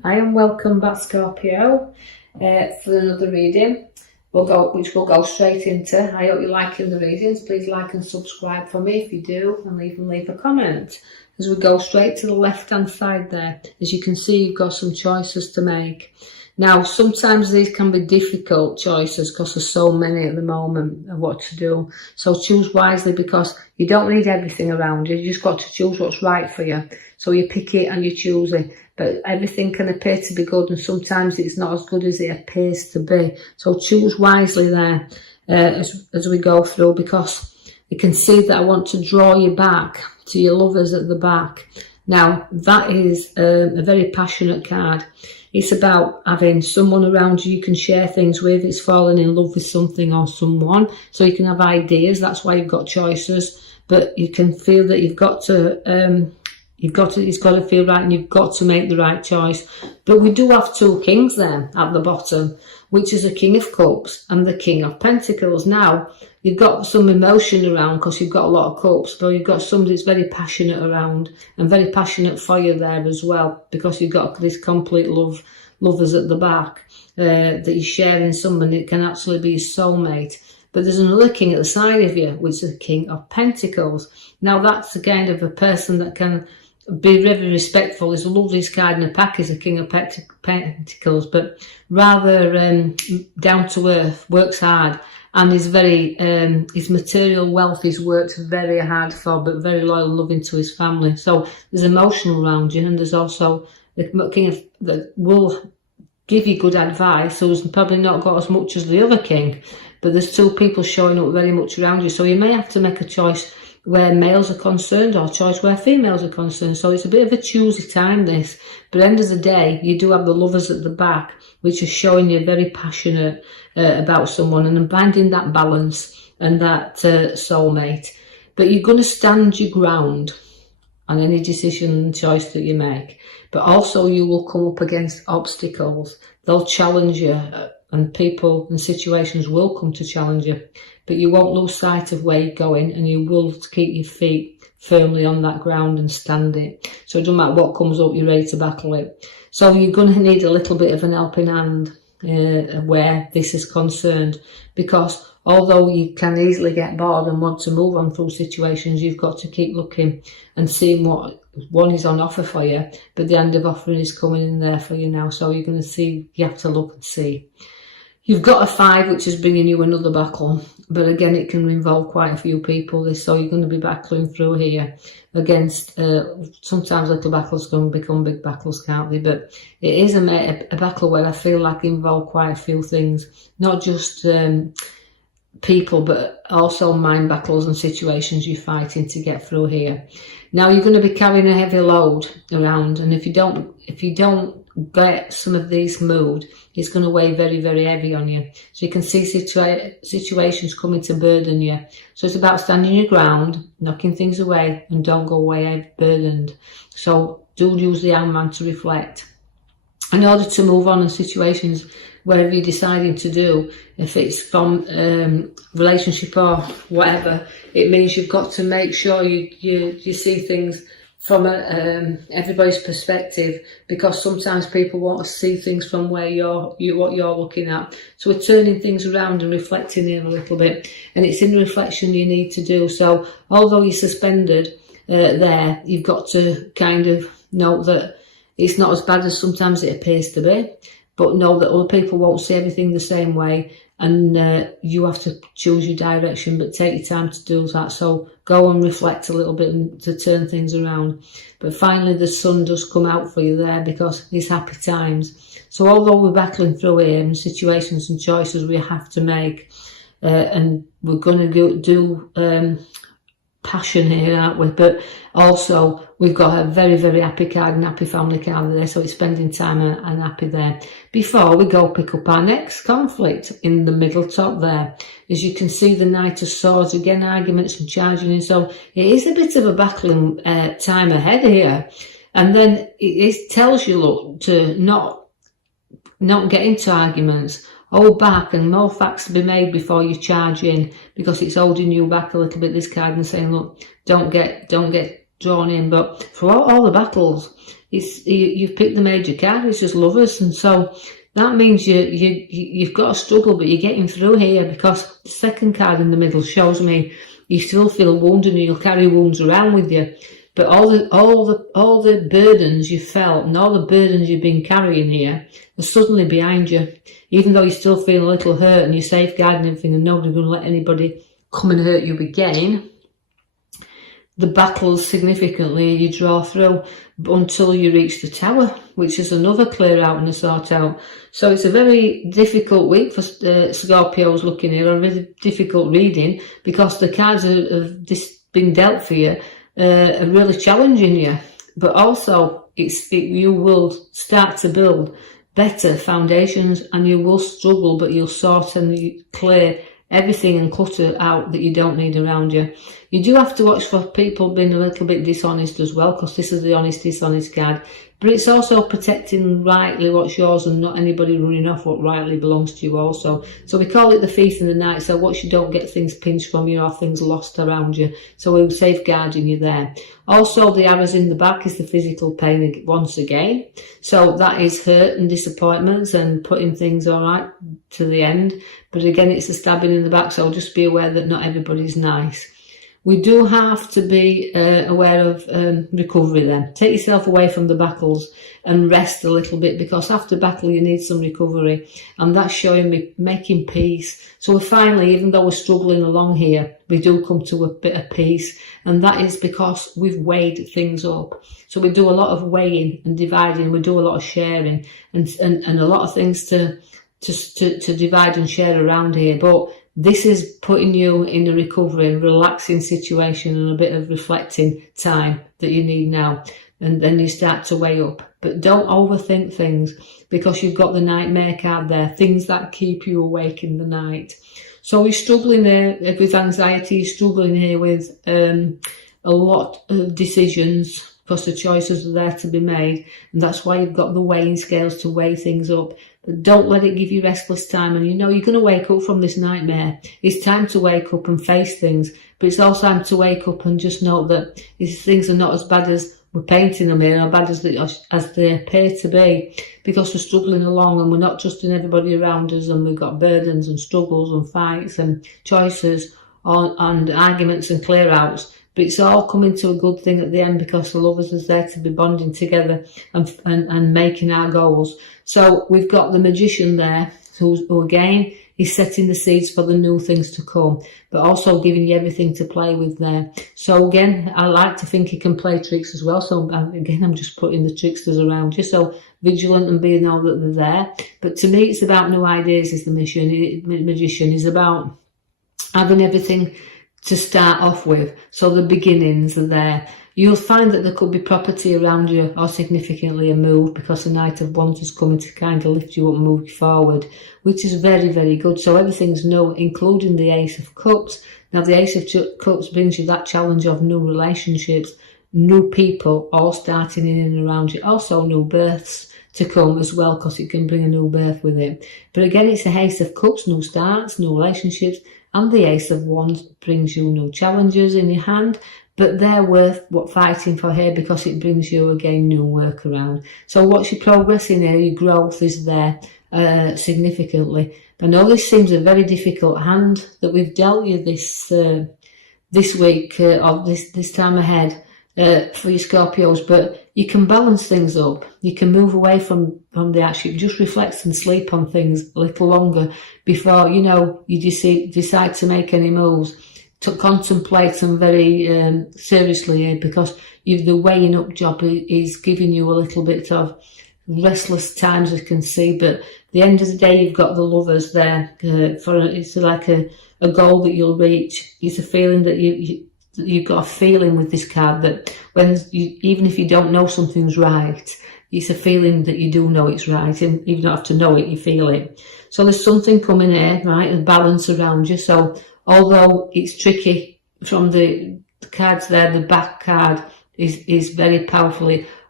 Hi and welcome back, Scorpio, for another reading. Which we'll go straight into. I hope you're liking the readings. Please like and subscribe for me if you do, and leave a comment. As we go straight to the left-hand side there, as you can see, you've got some choices to make. Now, sometimes these can be difficult choices because there's so many at the moment of what to do. So choose wisely, because you don't need everything around you. You just got to choose what's right for you. So you pick it and you choose it. But everything can appear to be good, and sometimes it's not as good as it appears to be. So choose wisely there as we go through, because you can see that I want to draw you back to your lovers at the back. Now, that is a very passionate card. It's about having someone around you can share things with. It's falling in love with something or someone. So you can have ideas. That's why you've got choices. But you can feel that you've got to, it's got to feel right, and you've got to make the right choice. But we do have two kings there at the bottom, which is the King of Cups and the King of Pentacles. Now, you've got some emotion around because you've got a lot of cups, but you've got somebody that's very passionate around and very passionate for you there as well, because you've got this complete lovers at the back that you're sharing someone. It can actually be your soulmate. But there's another king at the side of you, which is the King of Pentacles. Now, that's the kind of a person that can be very respectful. Is the loveliest card in the pack is the King of Pentacles, but rather down to earth, works hard, and is very his material wealth he's worked very hard for, but very loyal and loving to his family. So there's emotional around you, and there's also the King of that will give you good advice, so he's probably not got as much as the other king, but there's two people showing up very much around you. So you may have to make a choice where males are concerned, or choice where females are concerned. So it's a bit of a choosy time, this. But at the end of the day, you do have the lovers at the back, which are showing you very passionate about someone, and finding that balance and that soulmate. But you're going to stand your ground on any decision and choice that you make. But also you will come up against obstacles. They'll challenge you, and people and situations will come to challenge you. But you won't lose sight of where you're going, and you will keep your feet firmly on that ground and stand it. So it doesn't matter what comes up, you're ready to battle it. So you're going to need a little bit of an helping hand where this is concerned, because although you can easily get bored and want to move on through situations, you've got to keep looking and seeing what one is on offer for you. But the end of offering is coming in there for you now. So you're going to see, you have to look and see. You've got a 5, which is bringing you another battle, but again, it can involve quite a few people. So you're going to be battling through here against, sometimes little battles can become big battles, can't they? But it is a battle where I feel like involve quite a few things, not just people, but also mind battles and situations you're fighting to get through here. Now, you're going to be carrying a heavy load around, and if you don't get some of these moved, it's going to weigh very, very heavy on you. So you can see situations coming to burden you. So it's about standing your ground, knocking things away, and don't go away burdened. So do use the hangman to reflect. In order to move on in situations, whatever you're deciding to do, if it's from relationship or whatever, it means you've got to make sure you see things from everybody's perspective, because sometimes people want to see things from where what you're looking at. So we're turning things around and reflecting in a little bit, and it's in the reflection you need to do. So although you're suspended there, you've got to kind of know that it's not as bad as sometimes it appears to be, but know that other people won't see everything the same way, and you have to choose your direction, but take your time to do that. So go and reflect a little bit and to turn things around. But finally, the sun does come out for you there, because it's happy times. So although we're battling through here and situations and choices we have to make, and we're going to do passion here, aren't we? But also we've got a very, very happy card and happy family card there, so it's spending time and happy there. Before we go pick up our next conflict in the middle top there, as you can see, the Knight of Swords, again, arguments and charging in. So it is a bit of a battling time ahead here. And then it tells you, look, to not get into arguments. Hold back, and more facts to be made before you charge in, because it's holding you back a little bit, this card, and saying, look, don't get drawn in. But for all the battles, you've picked the major card, it's just lovers. And so that means you've got a struggle, but you're getting through here, because the second card in the middle shows me you still feel wounded and you'll carry wounds around with you. But all the burdens you felt and all the burdens you've been carrying here are suddenly behind you. Even though you still feel a little hurt and you're safeguarding everything and nobody's going to let anybody come and hurt you again, the battles significantly you draw through until you reach the tower, which is another clear out and a sort out. So it's a very difficult week for Scorpios looking here, a really difficult reading, because the cards have been dealt for you are really challenging you. But also you will start to build better foundations, and you will struggle, but you'll sort and clear everything and clutter out that you don't need around you. You do have to watch for people being a little bit dishonest as well, because this is the honest, dishonest card. But it's also protecting rightly what's yours and not anybody running off what rightly belongs to you also. So we call it the thief in the night. So watch you don't get things pinched from you or things lost around you. So we're safeguarding you there. Also, the arrows in the back is the physical pain once again. So that is hurt and disappointments and putting things all right to the end. But again, it's the stabbing in the back. So just be aware that not everybody's nice. We do have to be aware of recovery then. Take yourself away from the battles and rest a little bit, because after battle you need some recovery, and that's showing me making peace. So we finally, even though we're struggling along here, we do come to a bit of peace, and that is because we've weighed things up. So we do a lot of weighing and dividing, we do a lot of sharing and a lot of things to divide and share around here. But this is putting you in a recovery, relaxing situation and a bit of reflecting time that you need now. And then you start to weigh up. But don't overthink things, because you've got the nightmare card there, things that keep you awake in the night. So you're struggling there with anxiety, you're struggling here with a lot of decisions, because the choices are there to be made. And that's why you've got the weighing scales to weigh things up. But don't let it give you restless time. And you know you're going to wake up from this nightmare. It's time to wake up and face things. But it's also time to wake up and just know that these things are not as bad as we're painting them here, or bad as they appear to be, because we're struggling along and we're not trusting everybody around us, and we've got burdens and struggles and fights and choices and arguments and clear outs. But it's all coming to a good thing at the end, because the lovers is there to be bonding together and making our goals. So we've got the magician there, who again is setting the seeds for the new things to come, but also giving you everything to play with there. So again, I like to think he can play tricks as well. So again, I'm just putting the tricksters around you. So vigilant and being all that they're there. But to me, it's about new ideas is the magician is about having everything to start off with. So the beginnings are there. You'll find that there could be property around you, or significantly a move, because the Knight of Wands is coming to kind of lift you up and move you forward, which is very, very good. So everything's new, including the Ace of Cups. Now the Ace of Cups brings you that challenge of new relationships, new people all starting in and around you. Also new births to come as well, because it can bring a new birth with it. But again, it's the Ace of Cups, new starts, new relationships, and the Ace of Wands brings you new challenges in your hand. But they're worth fighting for here, because it brings you again new work around. So what's your progress in here? Your growth is there significantly. I know this seems a very difficult hand that we've dealt you this week or this time ahead for your Scorpios, but you can balance things up. You can move away from the action. Just reflect and sleep on things a little longer before you decide to make any moves. To contemplate them very seriously here, because the weighing up job is giving you a little bit of restless times, you can see. But at the end of the day, you've got the lovers there it's like a goal that you'll reach. It's a feeling that you've got a feeling with this card that even if you don't know something's right, it's a feeling that you do know it's right, and you don't have to know it, you feel it. So there's something coming here, right, and balance around you. So although it's tricky from the cards there, the back card is very powerfully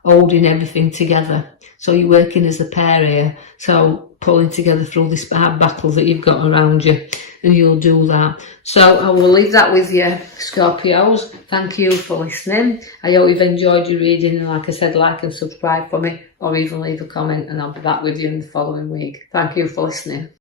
holding everything together. So you're working as a pair here. So pulling together through this hard battle that you've got around you, and you'll do that. So I will leave that with you, Scorpios. Thank you for listening. I hope you've enjoyed your reading, and like I said, like and subscribe for me, or even leave a comment, and I'll be back with you in the following week. Thank you for listening.